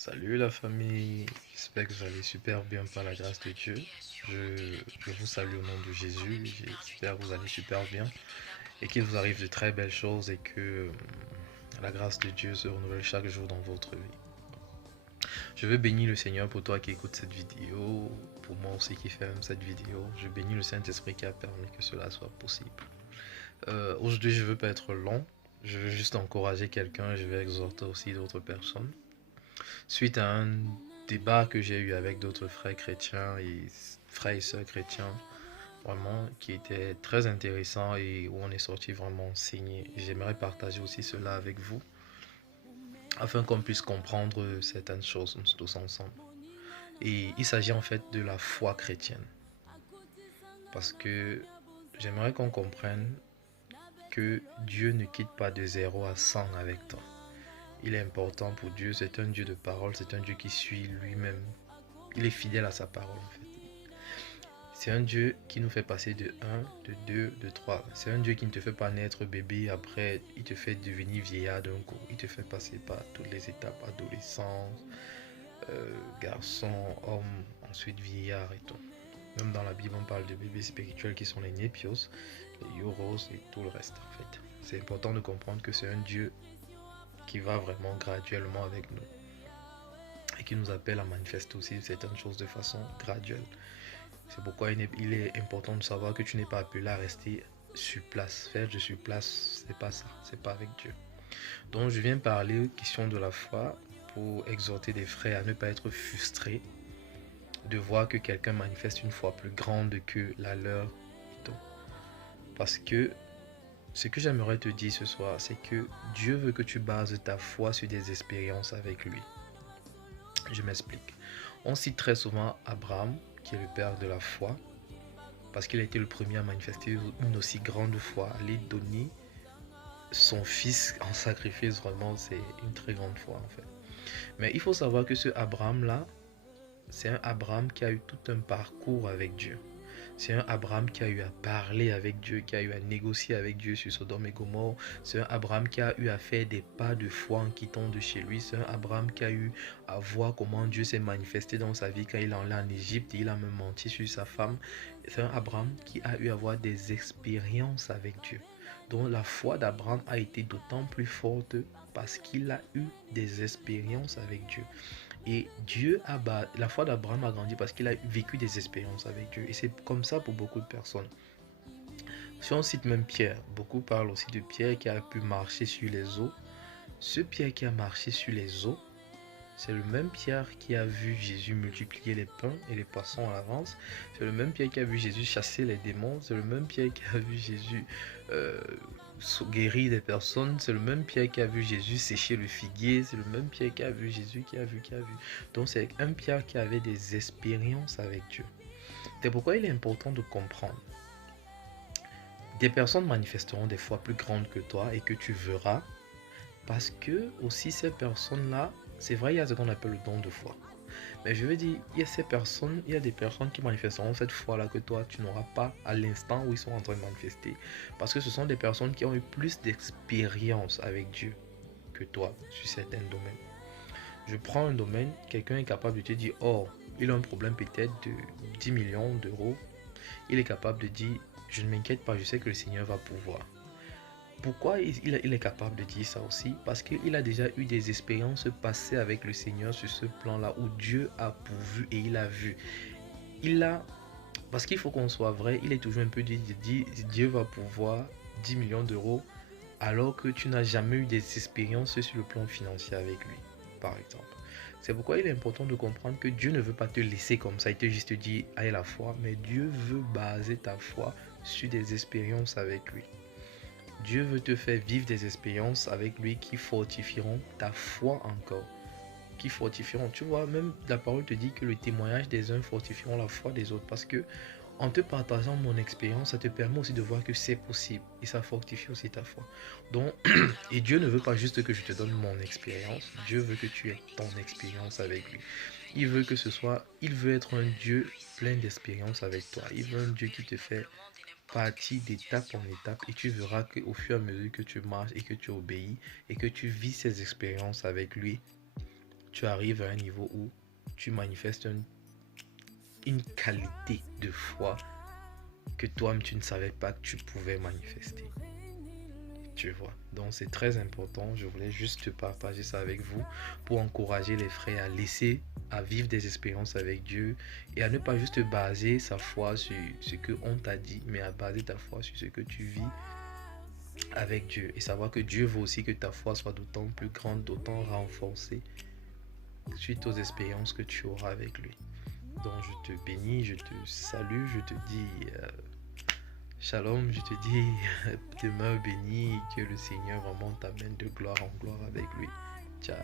Salut la famille, j'espère que vous allez super bien par la grâce de Dieu. Je vous salue au nom de Jésus, j'espère que vous allez super bien et qu'il vous arrive de très belles choses et que la grâce de Dieu se renouvelle chaque jour dans votre vie. Je veux bénir le Seigneur pour toi qui écoutes cette vidéo, pour moi aussi qui fais même cette vidéo. Je bénis le Saint-Esprit qui a permis que cela soit possible. Aujourd'hui, je ne veux pas être long, je veux juste encourager quelqu'un, je vais exhorter aussi d'autres personnes. Suite à un débat que j'ai eu avec d'autres frères chrétiens et frères et sœurs chrétiens, vraiment qui était très intéressant et où on est sorti vraiment enseigné. J'aimerais partager aussi cela avec vous afin qu'on puisse comprendre certaines choses tous ensemble. Et il s'agit en fait de la foi chrétienne. Parce que j'aimerais qu'on comprenne que Dieu ne quitte pas de 0 à 100 avec toi. Il est important pour Dieu, c'est un Dieu de parole, c'est un Dieu qui suit lui-même. Il est fidèle à sa parole en fait. C'est un Dieu qui nous fait passer de un, de 2, de 3. C'est un Dieu qui ne te fait pas naître bébé, après il te fait devenir vieillard d'un coup. Il te fait passer par toutes les étapes, adolescence, garçon, homme, ensuite vieillard et tout. Même dans la Bible, on parle de bébés spirituels qui sont les népios, les yoros et tout le reste en fait. C'est important de comprendre que c'est un Dieu qui va vraiment graduellement avec nous et qui nous appelle à manifester aussi certaines choses de façon graduelle. C'est pourquoi il est important de savoir que tu n'es pas appelé à rester sur place. Faire je suis place, c'est pas ça, c'est pas avec Dieu. Donc je viens parler question de la foi pour exhorter des frères à ne pas être frustrés de voir que quelqu'un manifeste une foi plus grande que la leur. Parce que ce que j'aimerais te dire ce soir, c'est que Dieu veut que tu bases ta foi sur des expériences avec lui. Je m'explique. On cite très souvent Abraham, qui est le père de la foi, parce qu'il a été le premier à manifester une aussi grande foi, aller donner son fils en sacrifice, vraiment, c'est une très grande foi en fait. Mais il faut savoir que ce Abraham-là, c'est un Abraham qui a eu tout un parcours avec Dieu. C'est un Abraham qui a eu à parler avec Dieu, qui a eu à négocier avec Dieu sur Sodome et Gomorre. C'est un Abraham qui a eu à faire des pas de foi en quittant de chez lui. C'est un Abraham qui a eu à voir comment Dieu s'est manifesté dans sa vie quand il est allé en Égypte et il a même menti sur sa femme. C'est un Abraham qui a eu à avoir des expériences avec Dieu. Donc la foi d'Abraham a été d'autant plus forte parce qu'il a eu des expériences avec Dieu. Et la foi d'Abraham a grandi parce qu'il a vécu des expériences avec Dieu. Et c'est comme ça pour beaucoup de personnes. Si on cite même Pierre, beaucoup parlent aussi de Pierre qui a pu marcher sur les eaux. Ce Pierre qui a marché sur les eaux, c'est le même Pierre qui a vu Jésus multiplier les pains et les poissons à l'avance. C'est le même Pierre qui a vu Jésus chasser les démons. C'est le même Pierre qui a vu Jésus euh, guérir des personnes. C'est le même Pierre qui a vu Jésus sécher le figuier. C'est le même Pierre qui a vu Jésus, qui a vu. Donc c'est un Pierre qui avait des expériences avec Dieu. C'est pourquoi il est important de comprendre. Des personnes manifesteront des fois plus grandes que toi et que tu verras parce que aussi ces personnes-là, c'est vrai, il y a ce qu'on appelle le don de foi. Mais je veux dire, il y a des personnes qui manifesteront cette foi-là que toi, tu n'auras pas à l'instant où ils sont en train de manifester. Parce que ce sont des personnes qui ont eu plus d'expérience avec Dieu que toi sur certains domaines. Je prends un domaine, quelqu'un est capable de te dire, oh, il a un problème peut-être de 10 millions d'euros. Il est capable de dire, je ne m'inquiète pas, je sais que le Seigneur va pouvoir. Pourquoi il est capable de dire ça aussi? Parce qu'il a déjà eu des expériences passées avec le Seigneur sur ce plan-là où Dieu a pourvu et il a vu. Il a, parce qu'il faut qu'on soit vrai, il est toujours un peu dit, Dieu va pouvoir 10 millions d'euros alors que tu n'as jamais eu des expériences sur le plan financier avec lui, par exemple. C'est pourquoi il est important de comprendre que Dieu ne veut pas te laisser comme ça, il te juste dit, aie la foi, mais Dieu veut baser ta foi sur des expériences avec lui. Dieu veut te faire vivre des expériences avec lui qui fortifieront ta foi encore. Qui fortifieront. Tu vois, même la parole te dit que le témoignage des uns fortifieront la foi des autres. Parce que en te partageant mon expérience, ça te permet aussi de voir que c'est possible. Et ça fortifie aussi ta foi. Donc, et Dieu ne veut pas juste que je te donne mon expérience. Dieu veut que tu aies ton expérience avec lui. Il veut être un Dieu plein d'expérience avec toi. Il veut un Dieu qui te fait partir d'étape en étape et tu verras qu'au fur et à mesure que tu marches et que tu obéis et que tu vis ces expériences avec lui, tu arrives à un niveau où tu manifestes une qualité de foi que toi-même tu ne savais pas que tu pouvais manifester. Tu vois, donc c'est très important. Je voulais juste partager ça avec vous pour encourager les frères à laisser, à vivre des expériences avec Dieu et à ne pas juste baser sa foi sur ce que on t'a dit, mais à baser ta foi sur ce que tu vis avec Dieu et savoir que Dieu veut aussi que ta foi soit d'autant plus grande, d'autant renforcée suite aux expériences que tu auras avec lui. Donc je te bénis, je te salue, je te dis shalom, je te dis demeure béni et que le Seigneur vraiment t'amène de gloire en gloire avec lui. Ciao.